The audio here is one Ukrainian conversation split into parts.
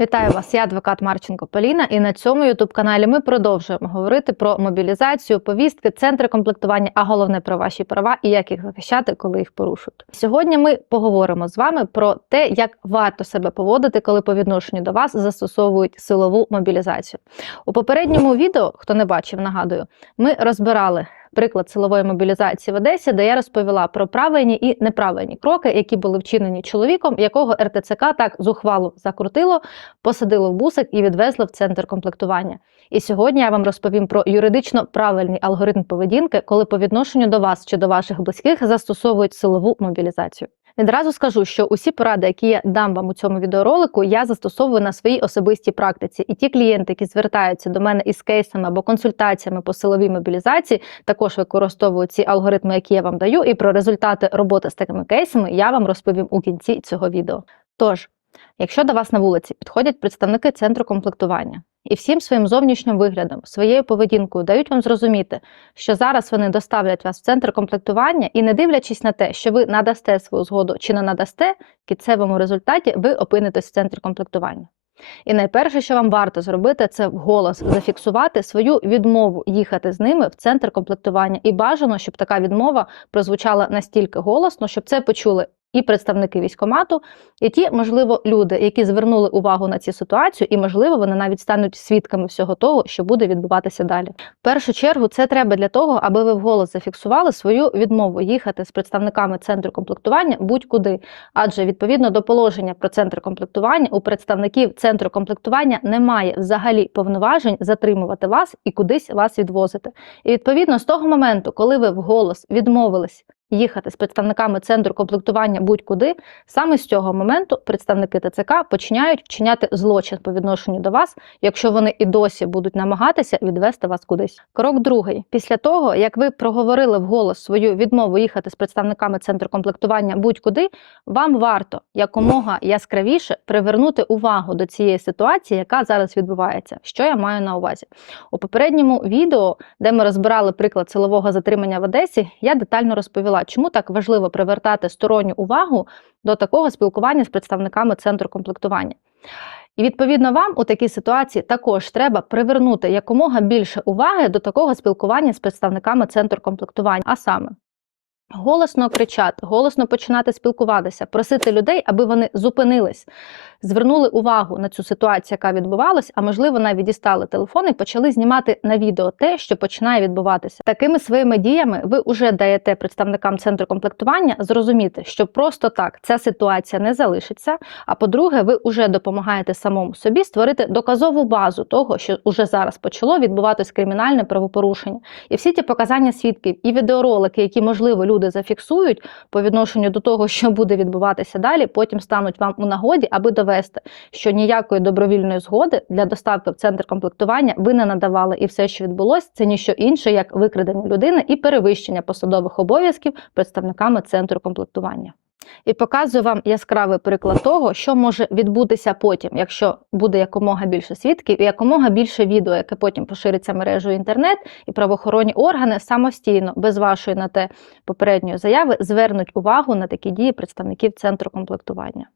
Вітаю вас, я адвокат Марченко Поліна, і на цьому youtube каналі ми продовжуємо говорити про мобілізацію, повістки, центри комплектування, а головне про ваші права і як їх захищати, коли їх порушують. Сьогодні ми поговоримо з вами про те, як варто себе поводити, коли по відношенню до вас застосовують силову мобілізацію. У попередньому відео, хто не бачив, нагадую, ми розбирали. Приклад силової мобілізації в Одесі, де я розповіла про правильні і неправильні кроки, які були вчинені чоловіком, якого РТЦК так зухвало закрутило, посадило в бусик і відвезло в центр комплектування. І сьогодні я вам розповім про юридично правильний алгоритм поведінки, коли по відношенню до вас чи до ваших близьких застосовують силову мобілізацію. Відразу скажу, що усі поради, які я дам вам у цьому відеоролику, я застосовую на своїй особистій практиці. І ті клієнти, які звертаються до мене із кейсами або консультаціями по силовій мобілізації, також використовують ці алгоритми, які я вам даю. І про результати роботи з такими кейсами я вам розповім у кінці цього відео. Тож, якщо до вас на вулиці підходять представники центру комплектування і всім своїм зовнішнім виглядом, своєю поведінкою дають вам зрозуміти, що зараз вони доставлять вас в центр комплектування і, не дивлячись на те, що ви надасте свою згоду чи не надасте, в кінцевому результаті ви опинитесь в центрі комплектування. І найперше, що вам варто зробити, це вголос зафіксувати свою відмову їхати з ними в центр комплектування. І бажано, щоб така відмова прозвучала настільки голосно, щоб це почули і представники військомату, і ті, можливо, люди, які звернули увагу на цю ситуацію, і, можливо, вони навіть стануть свідками всього того, що буде відбуватися далі. В першу чергу це треба для того, аби ви вголос зафіксували свою відмову їхати з представниками центру комплектування будь-куди. Адже відповідно до положення про центр комплектування у представників центру комплектування немає взагалі повноважень затримувати вас і кудись вас відвозити. І відповідно з того моменту, коли ви вголос відмовились їхати з представниками центру комплектування будь-куди, саме з цього моменту представники ТЦК починають вчиняти злочин по відношенню до вас, якщо вони і досі будуть намагатися відвести вас кудись. Крок другий: після того, як ви проговорили вголос свою відмову їхати з представниками центру комплектування будь-куди, вам варто якомога яскравіше привернути увагу до цієї ситуації, яка зараз відбувається. Що я маю на увазі? У попередньому відео, де ми розбирали приклад силового затримання в Одесі, я детально розповіла чому так важливо привертати сторонню увагу до такого спілкування з представниками центру комплектування. І відповідно вам у такій ситуації також треба привернути якомога більше уваги до такого спілкування з представниками центру комплектування, а саме. Голосно кричати, голосно починати спілкуватися, просити людей, аби вони зупинились, звернули увагу на цю ситуацію, яка відбувалась, а можливо, навіть дістали телефон і почали знімати на відео те, що починає відбуватися. Такими своїми діями ви вже даєте представникам центру комплектування зрозуміти, що просто так ця ситуація не залишиться. А по-друге, ви вже допомагаєте самому собі створити доказову базу того, що вже зараз почало відбуватись кримінальне правопорушення. І всі ті показання свідків і відеоролики, які можливо люди зафіксують по відношенню до того, що буде відбуватися далі, потім стануть вам у нагоді, аби довести, що ніякої добровільної згоди для доставки в центр комплектування ви не надавали, і все, що відбулося, це ніщо інше, як викрадення людини і перевищення посадових обов'язків представниками центру комплектування. І показую вам яскравий приклад того, що може відбутися потім, якщо буде якомога більше свідків і якомога більше відео, яке потім пошириться мережею інтернет, і правоохоронні органи самостійно, без вашої на те попередньої заяви, звернуть увагу на такі дії представників центру комплектування.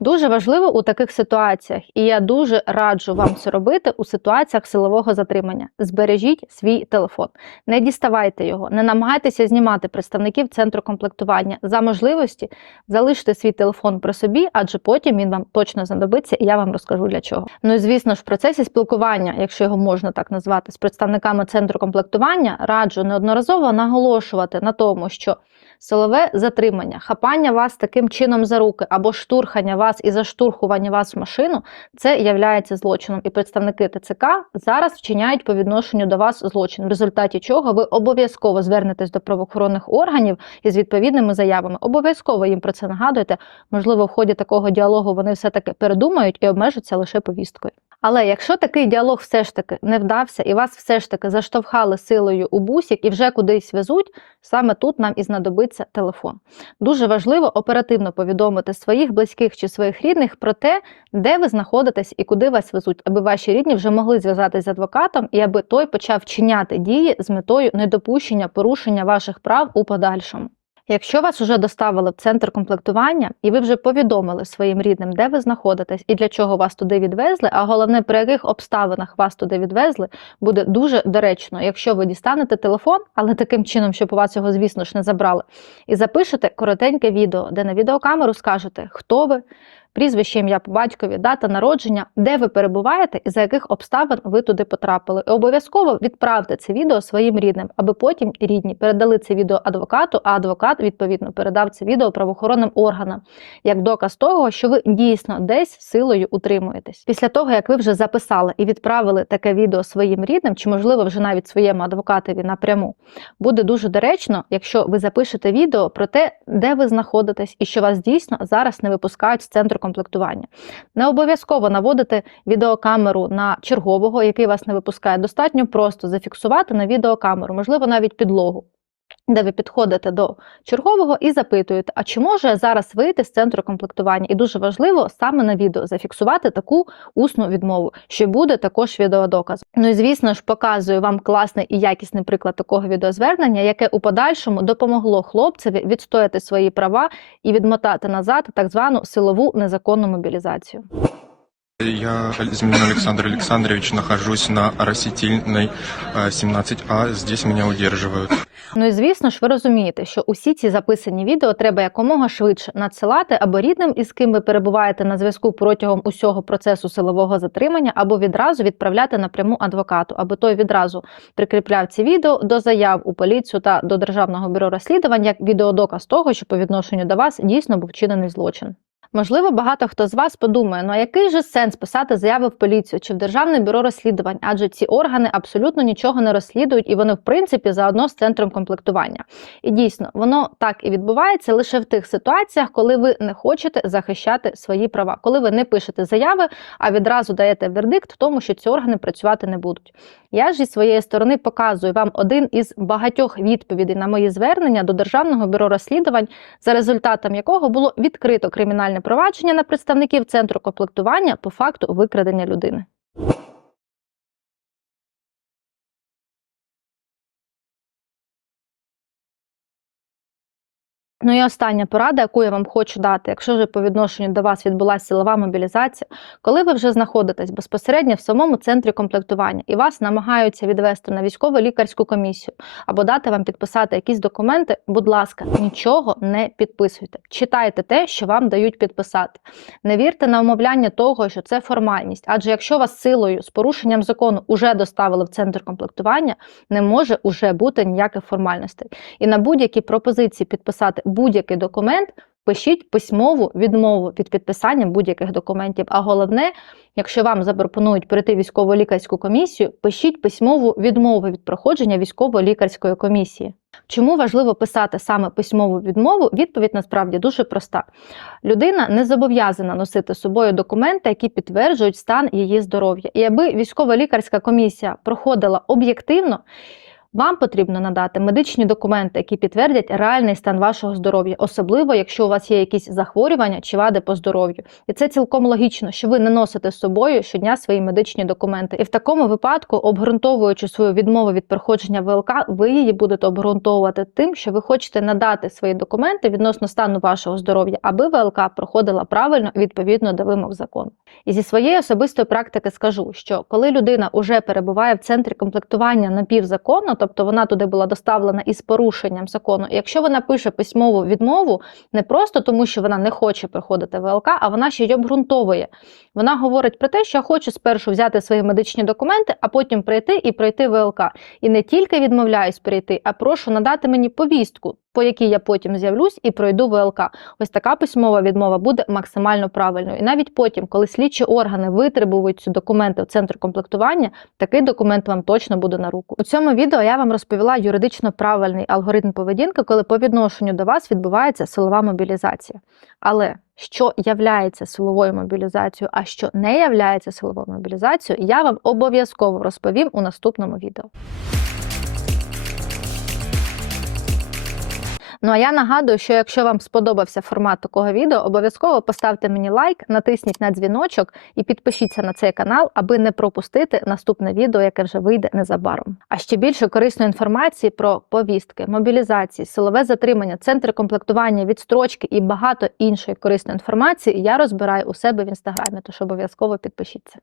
Дуже важливо у таких ситуаціях, і я дуже раджу вам це робити у ситуаціях силового затримання. Збережіть свій телефон, не діставайте його, не намагайтеся знімати представників центру комплектування за можливості. Залиште свій телефон при собі, адже потім він вам точно знадобиться, і я вам розкажу для чого. Ну і звісно ж, в процесі спілкування, якщо його можна так назвати, з представниками центру комплектування, раджу неодноразово наголошувати на тому, що силове затримання, хапання вас таким чином за руки або штурхання вас і заштурхування вас в машину, це являється злочином. І представники ТЦК зараз вчиняють по відношенню до вас злочин, в результаті чого ви обов'язково звернетесь до правоохоронних органів із відповідними заявами. Обов'язково їм про це нагадуєте. Можливо, в ході такого діалогу вони все таки передумають і обмежаться лише повісткою. Але якщо такий діалог все ж таки не вдався, і вас все ж таки заштовхали силою у бусік і вже кудись везуть, саме тут нам і знадобиться телефон. Дуже важливо оперативно повідомити своїх близьких чи своїх рідних про те, де ви знаходитесь і куди вас везуть, аби ваші рідні вже могли зв'язатися з адвокатом і аби той почав вчиняти дії з метою недопущення порушення ваших прав у подальшому. Якщо вас вже доставили в центр комплектування і ви вже повідомили своїм рідним, де ви знаходитесь і для чого вас туди відвезли, а головне, при яких обставинах вас туди відвезли, буде дуже доречно, якщо ви дістанете телефон, але таким чином, щоб у вас його, звісно ж, не забрали, і запишете коротеньке відео, де на відеокамеру скажете, хто ви. Прізвище, ім'я по батькові, дата народження, де ви перебуваєте і за яких обставин ви туди потрапили. І обов'язково відправте це відео своїм рідним, аби потім рідні передали це відео адвокату, а адвокат відповідно передав це відео правоохоронним органам як доказ того, що ви дійсно десь силою утримуєтесь. Після того, як ви вже записали і відправили таке відео своїм рідним, чи можливо вже навіть своєму адвокатові напряму, буде дуже доречно, якщо ви запишете відео про те, де ви знаходитесь, і що вас дійсно зараз не випускають з центру комплектування. Не обов'язково наводити відеокамеру на чергового, який вас не випускає. Достатньо просто зафіксувати на відеокамеру, можливо, навіть підлогу. Де ви підходите до чергового і запитуєте, а чи може зараз вийти з центру комплектування? І дуже важливо саме на відео зафіксувати таку усну відмову, що буде також відеодоказ. Ну і звісно ж показую вам класний і якісний приклад такого відеозвернення, яке у подальшому допомогло хлопцеві відстояти свої права і відмотати назад так звану силову незаконну мобілізацію. Я Зимин Александр Александрович, нахожусь на Растительной э, 17А. Здесь меня удерживают. Ну і звісно ж, ви розумієте, що усі ці записані відео треба якомога швидше надсилати або рідним, із ким ви перебуваєте на зв'язку протягом усього процесу силового затримання, або відразу відправляти напряму адвокату, аби той відразу прикріпляв ці відео до заяв у поліцію та до державного бюро розслідувань як відеодоказ того, що по відношенню до вас дійсно був вчинений злочин. Можливо, багато хто з вас подумає, ну а який же сенс писати заяви в поліцію чи в державне бюро розслідувань, адже ці органи абсолютно нічого не розслідують, і вони, в принципі, заодно з центром комплектування. І дійсно, воно так і відбувається лише в тих ситуаціях, коли ви не хочете захищати свої права, коли ви не пишете заяви, а відразу даєте вердикт в тому, що ці органи працювати не будуть. Я ж зі своєї сторони показую вам один із багатьох відповідей на мої звернення до державного бюро розслідувань, за результатом якого було відкрито кримінальне провадження на представників центру комплектування по факту викрадення людини. Ну і остання порада, яку я вам хочу дати, якщо вже по відношенню до вас відбулася силова мобілізація, коли ви вже знаходитесь безпосередньо в самому центрі комплектування і вас намагаються відвести на військово лікарську комісію або дати вам підписати якісь документи, будь ласка, нічого не підписуйте. Читайте те, що вам дають підписати. Не вірте на умовляння того, що це формальність, адже якщо вас силою з порушенням закону уже доставили в центр комплектування, не може уже бути ніяких формальностей. І на будь-які пропозиції підписати будь-який документ, пишіть письмову відмову від підписання будь-яких документів. А головне, якщо вам запропонують пройти військово-лікарську комісію, пишіть письмову відмову від проходження військово-лікарської комісії. Чому важливо писати саме письмову відмову? Відповідь насправді дуже проста. Людина не зобов'язана носити з собою документи, які підтверджують стан її здоров'я. І аби військово-лікарська комісія проходила об'єктивно. Вам потрібно надати медичні документи, які підтвердять реальний стан вашого здоров'я, особливо якщо у вас є якісь захворювання чи вади по здоров'ю. І це цілком логічно, що ви не носите з собою щодня свої медичні документи. І в такому випадку, обґрунтовуючи свою відмову від проходження ВЛК, ви її будете обґрунтовувати тим, що ви хочете надати свої документи відносно стану вашого здоров'я, аби ВЛК проходила правильно відповідно до вимог закону. І зі своєї особистої практики скажу, що коли людина уже перебуває в центрі комплектування напівзаконно, тобто вона туди була доставлена із порушенням закону. І якщо вона пише письмову відмову, не просто тому, що вона не хоче проходити ВЛК, а вона ще й обґрунтовує. Вона говорить про те, що я хочу спершу взяти свої медичні документи, а потім прийти і пройти ВЛК. І не тільки відмовляюсь прийти, а прошу надати мені повістку, по якій я потім з'явлюсь і пройду ВЛК. Ось така письмова відмова буде максимально правильною. І навіть потім, коли слідчі органи витребують ці документи в центр комплектування, такий документ вам точно буде на руку. У цьому відео я вам розповіла юридично правильний алгоритм поведінки, коли по відношенню до вас відбувається силова мобілізація. Але що являється силовою мобілізацією, а що не являється силовою мобілізацією, я вам обов'язково розповім у наступному відео. Ну а я нагадую, що якщо вам сподобався формат такого відео, обов'язково поставте мені лайк, натисніть на дзвіночок і підпишіться на цей канал, аби не пропустити наступне відео, яке вже вийде незабаром. А ще більше корисної інформації про повістки, мобілізації, силове затримання, центри комплектування, відстрочки і багато іншої корисної інформації я розбираю у себе в інстаграмі. Тож обов'язково підпишіться.